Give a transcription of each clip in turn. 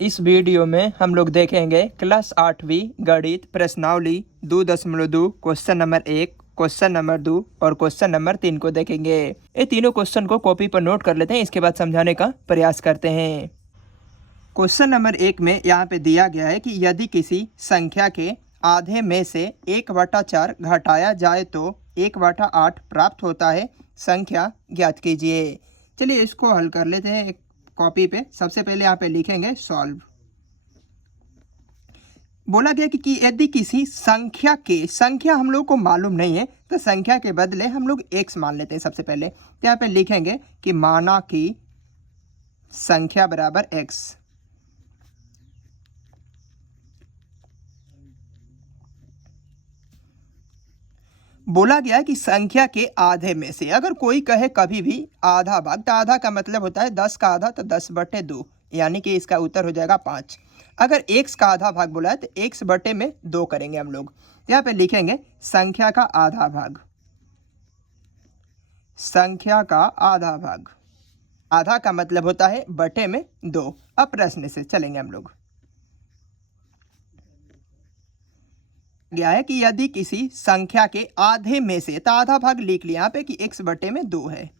इस वीडियो में हम लोग देखेंगे क्लास 8वीं गणित प्रश्नावली 2.2 क्वेश्चन नंबर 1, क्वेश्चन नंबर 2 और क्वेश्चन नंबर 3 को देखेंगे। ये तीनों क्वेश्चन को कॉपी पर नोट कर लेते हैं, इसके बाद समझाने का प्रयास करते हैं। क्वेश्चन नंबर 1 में यहाँ पे दिया गया है कि यदि किसी संख्या के आधे में से 1/4 घटाया जाए तो 1/8 प्राप्त होता है, संख्या ज्ञात कीजिए। चलिए इसको हल कर लेते हैं एक कॉपी पे। सबसे पहले यहाँ पे लिखेंगे सॉल्व। बोला गया कि यदि किसी संख्या हम लोग को मालूम नहीं है तो संख्या के बदले हम लोग x मान लेते हैं। सबसे पहले तो यहाँ पे लिखेंगे कि माना कि संख्या बराबर x। बोला गया कि संख्या के आधे में से अगर कोई कहे कभी भी आधा भाग, तो आधा का मतलब होता है 10 का आधा, तो 10/2, यानी कि इसका उत्तर हो जाएगा 5। अगर x का आधा भाग बोला है तो x/2 करेंगे हम लोग। यहाँ पे लिखेंगे संख्या का आधा भाग, संख्या का आधा भाग, आधा का मतलब होता है बटे में 2। अब प्रश्न से चलेंगे हम लोग। गया है कि यदि किसी संख्या के आधे में से, तो आधा भाग लिख लिया यहाँ पे कि x/2 है।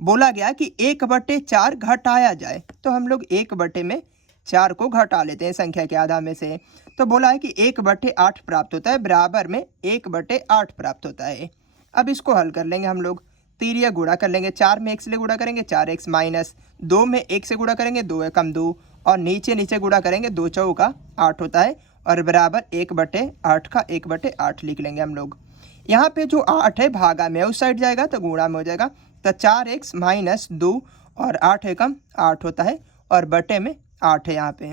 बोला गया कि 1/4 घटाया जाए, तो हम लोग 1/4 को घटा लेते हैं संख्या के आधा में से। तो बोला है कि 1/8 प्राप्त होता है, बराबर में 1/8 प्राप्त होता है। अब इसको हल कर लेंगे हम लोग। तिर्यक गुणा कर लेंगे, 4 में 1 से गुणा करेंगे 4x माइनस 2 में 1 से गुणा करेंगे 2 एकम 2, और नीचे गुणा करेंगे 2 चौका 8 होता है, और बराबर 1/8 का 1/8 लिख लेंगे हम लोग। यहाँ पे जो 8 है भागा में उस साइड जाएगा तो गुणा में हो जाएगा, तो 4x माइनस 2 और 8 एकम 8 होता है, और बटे में 8 है। यहाँ पे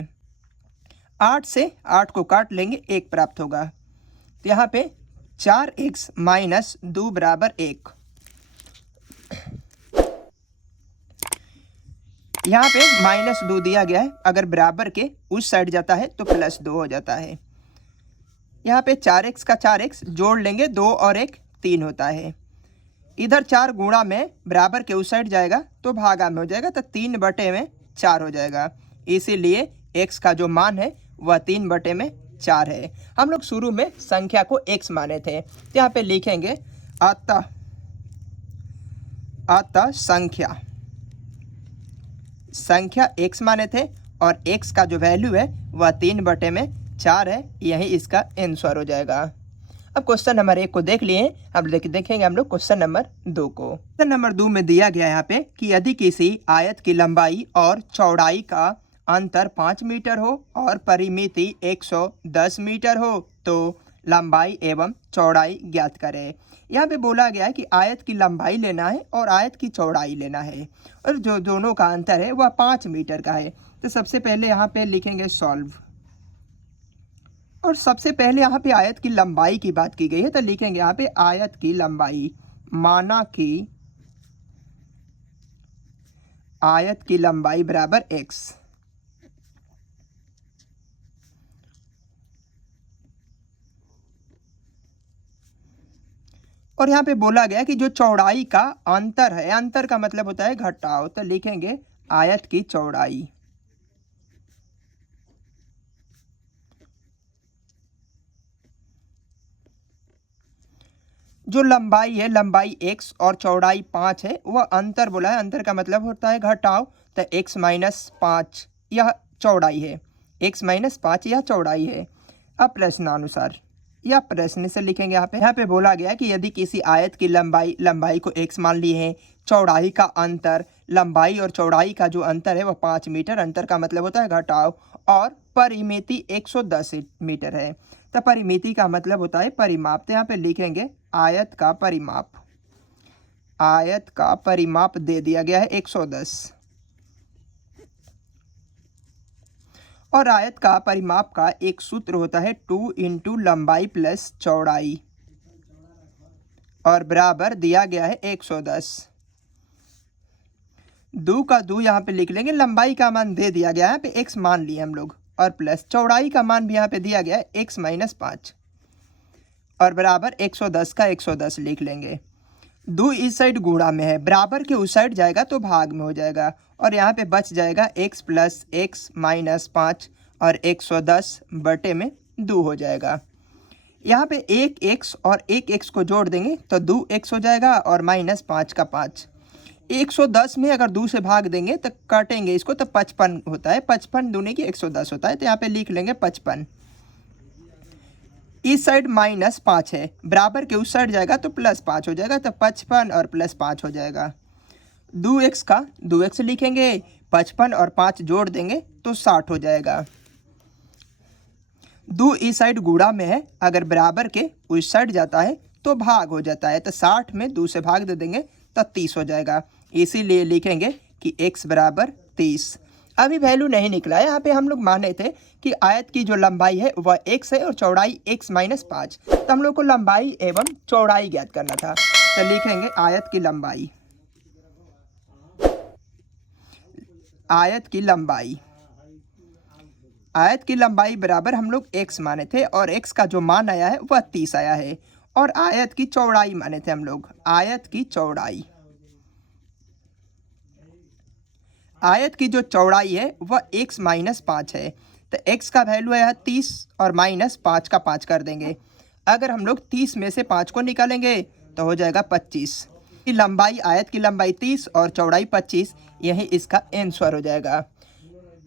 8 से 8 को काट लेंगे, 1 प्राप्त होगा। तो यहाँ पे 4x माइनस 2 बराबर 1। यहाँ पे -2 दिया गया है, अगर बराबर के उस साइड जाता है तो +2 हो जाता है। यहाँ पे 4x का 4x जोड़ लेंगे, 2 और 1 3 होता है। इधर 4 गुणा में बराबर के उस साइड जाएगा तो भागा में हो जाएगा, तो 3/4 हो जाएगा। इसीलिए x का जो मान है वह 3/4 है। हम लोग शुरू में संख्या को x माने थे, तो यहाँ पे लिखेंगे अतः संख्या x माने थे, और x का जो वैल्यू है वह 3/4 है। यही इसका आंसर हो जाएगा। अब क्वेश्चन नंबर 1 को देख लिए, अब देखेंगे हम लोग क्वेश्चन नंबर 2 को। क्वेश्चन नंबर 2 में दिया गया यहाँ पे कि यदि किसी आयत की लंबाई और चौड़ाई का अंतर 5 मीटर हो और परिमिति 110 मीटर हो तो लंबाई एवं चौड़ाई ज्ञात करें। यहाँ पे बोला गया है कि आयत की लंबाई लेना है और आयत की चौड़ाई लेना है, और जो दोनों का अंतर है वह 5 मीटर का है। तो सबसे पहले यहाँ पे लिखेंगे सॉल्व, और सबसे पहले यहाँ पे आयत की लंबाई की बात की गई है, तो लिखेंगे यहाँ पे आयत की लंबाई, माना कि आयत की लंबाई बराबर x। और यहाँ पे बोला गया कि जो चौड़ाई का अंतर है, अंतर का मतलब होता है घटाव, तो लिखेंगे आयत की चौड़ाई। जो लंबाई है, लंबाई x और चौड़ाई 5 है, वह अंतर बोला है, अंतर का मतलब होता है घटाव, तो x - 5 यह चौड़ाई है, x - 5 यह चौड़ाई है। अब प्रश्नानुसार या प्रश्न से लिखेंगे। यहाँ पे बोला गया कि यदि किसी आयत की लंबाई को x मान ली है, चौड़ाई का अंतर, लंबाई और चौड़ाई का जो अंतर है वह 5 मीटर, अंतर का मतलब होता है घटाव, और परिमिति 110 मीटर है। तो परिमिति का मतलब होता है परिमाप, तो यहाँ पे लिखेंगे आयत का परिमाप। आयत का परिमाप दे दिया गया है 110, और आयत का परिमाप का एक सूत्र होता है 2 × लंबाई प्लस चौड़ाई, और बराबर दिया गया है 110। 2 का 2 यहाँ पे लिख लेंगे, लंबाई का मान दे दिया गया है, यहाँ पे x मान लिए हम लोग, और प्लस चौड़ाई का मान भी यहाँ पे दिया गया है x - 5, और बराबर 110 का 110 लिख लेंगे। 2 इस साइड गुणा में है, बराबर के उस साइड जाएगा तो भाग में हो जाएगा और यहाँ पे बच जाएगा x प्लस x माइनस 5 और 110 बटे में 2 हो जाएगा। यहाँ पे एक x और एक x को जोड़ देंगे तो 2x हो जाएगा और माइनस 5 का 5। 110 में अगर 2 से भाग देंगे तो काटेंगे इसको तो 55 होता है, 55 दूनी की 110 होता है, तो यहाँ पे लिख लेंगे 55। इस साइड माइनस 5 है, बराबर के उस साइड जाएगा तो प्लस 5 हो जाएगा, तो 55 और प्लस 5 हो जाएगा। 2x का 2x लिखेंगे, 55 और 5 जोड़ देंगे तो 60 हो जाएगा। 2 इस साइड गुणा में है, अगर बराबर के उस साइड जाता है तो भाग हो जाता है, तो 60 में 2 से भाग दे देंगे तो 30 हो जाएगा। इसीलिए लिखेंगे कि x बराबर 30। अभी वैल्यू नहीं निकला है, यहाँ पे हम लोग माने थे कि आयत की जो लंबाई है वह x है और चौड़ाई x माइनस 5, तो हम लोग को लंबाई एवं चौड़ाई ज्ञात करना था। तो लिखेंगे आयत की लंबाई, आयत की लंबाई, आयत की लंबाई बराबर हम लोग x माने थे और x का जो मान आया है वह 30 आया है, और आयत की चौड़ाई माने थे हम लोग, आयत की चौड़ाई, आयत की जो चौड़ाई है वह x माइनस 5 है, तो x का वैल्यू है 30 और माइनस 5 का 5 कर देंगे। अगर हम लोग 30 में से 5 को निकालेंगे तो हो जाएगा 25 की लंबाई, आयत की लंबाई 30 और चौड़ाई 25, यही इसका आंसर हो जाएगा।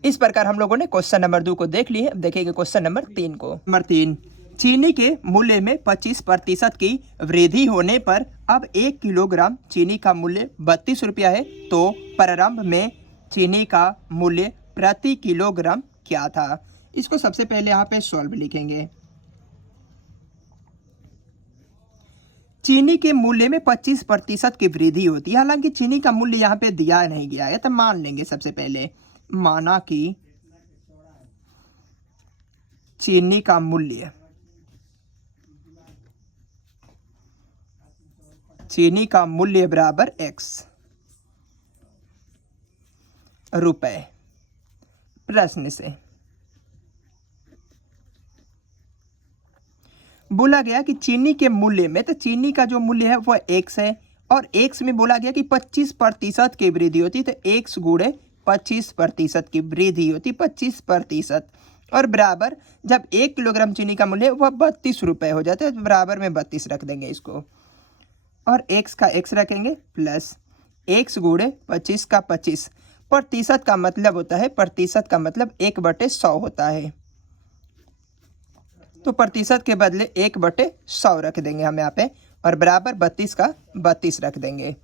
इस प्रकार हम लोगों ने क्वेश्चन नंबर 2 को देख लिए। अब देखेंगे क्वेश्चन नंबर 3 को। नंबर 3, चीनी के मूल्य में 25% की वृद्धि होने पर अब 1 किलोग्राम चीनी का मूल्य 32 रुपया है, तो प्रारंभ में चीनी का मूल्य प्रति किलोग्राम क्या था। इसको सबसे पहले यहाँ पे सॉल्व लिखेंगे। चीनी के मूल्य में 25% की वृद्धि होती है, हालांकि चीनी का मूल्य यहाँ पे दिया नहीं गया है, तो मान लेंगे सबसे पहले, माना कि चीनी का मूल्य, चीनी का मूल्य बराबर x रुपए। प्रश्न से बोला गया कि चीनी के मूल्य में, तो चीनी का जो मूल्य है वह x है और x में बोला गया कि 25% की वृद्धि होती, तो x गुणे 25% की वृद्धि होती, 25%, और बराबर जब 1 किलोग्राम चीनी का मूल्य वह 32 रुपये हो जाता है, तो बराबर में 32 रख देंगे इसको, और x का x रखेंगे प्लस x गुणे 25 का 25। प्रतिशत का मतलब होता है, प्रतिशत का मतलब 1/100 होता है, तो प्रतिशत के बदले 1/100 रख देंगे हम यहाँ पे, और बराबर 32 का 32 रख देंगे।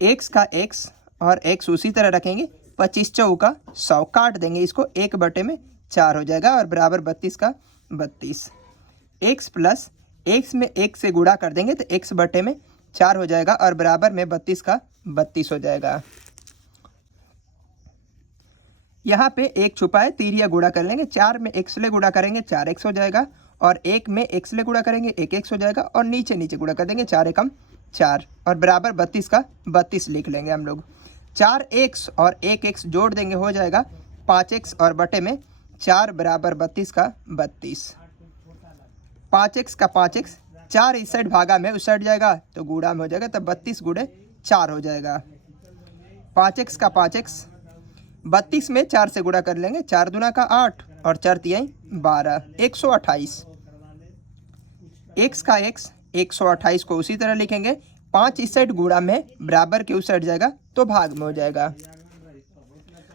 x का x और x उसी तरह रखेंगे, 25 चौका 100 काट देंगे इसको, 1/4 हो जाएगा और बराबर 32 का 32। x प्लस x में 1 से गुणा कर देंगे तो x/4 हो जाएगा और बराबर में 32 का 32 हो जाएगा। यहाँ पे 1 छुपा है, तिरिया गुणा कर लेंगे, 4 में x ले गुणा करेंगे 4x हो जाएगा, और 1 में x ले गुणा करेंगे 1x हो जाएगा, और नीचे नीचे गुणा कर देंगे 4 एकम 4 और बराबर 32 का 32 लिख लेंगे हम लोग। 4x और 1x जोड़ देंगे हो जाएगा 5x और बटे में 4 बराबर 32 का 32। 5x का 5x, 4 इस साइड भागा में उस साइड जाएगा तो गुणा में हो जाएगा, तब 32 गुणे 4 हो जाएगा। 5x का 5x, 32 में 4 से गुणा कर लेंगे, 4 दूना का 8 और 4 तिहाई 12, 128। x का x 128 को उसी तरह लिखेंगे, 5 इस साइड गुणा में बराबर के उस साइड जाएगा तो भाग में हो जाएगा।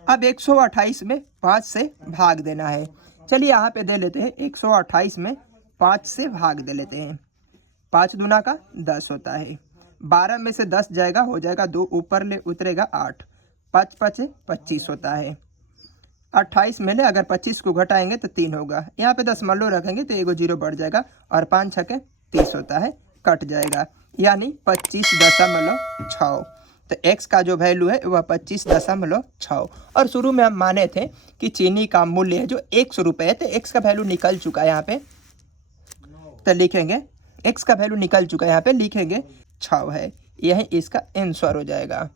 अब 128 में 5 से भाग देना है, चलिए यहाँ पे दे लेते हैं 128 में 5 से भाग दे लेते हैं। 5 दूना का 10 होता है, 12 में से 10 जाएगा हो जाएगा 2, ऊपर ले उतरेगा 8, 5 5 25 होता है। 28 में ले अगर 25 को घटाएंगे तो 3 होगा, यहाँ पे 10 मान रखेंगे तो 1 0 बढ़ जाएगा, और 5 6 30 होता है, कट जाएगा, यानी 25.6। तो x का जो वैल्यू है वह 25.6। और शुरू में हम माने थे कि चीनी का मूल्य है जो 100 रुपये है, तो x का वैल्यू निकल चुका है यहाँ पे, तो लिखेंगे x का वैल्यू निकल चुका है यहाँ पे, लिखेंगे 6 है, यही इसका आंसर हो जाएगा।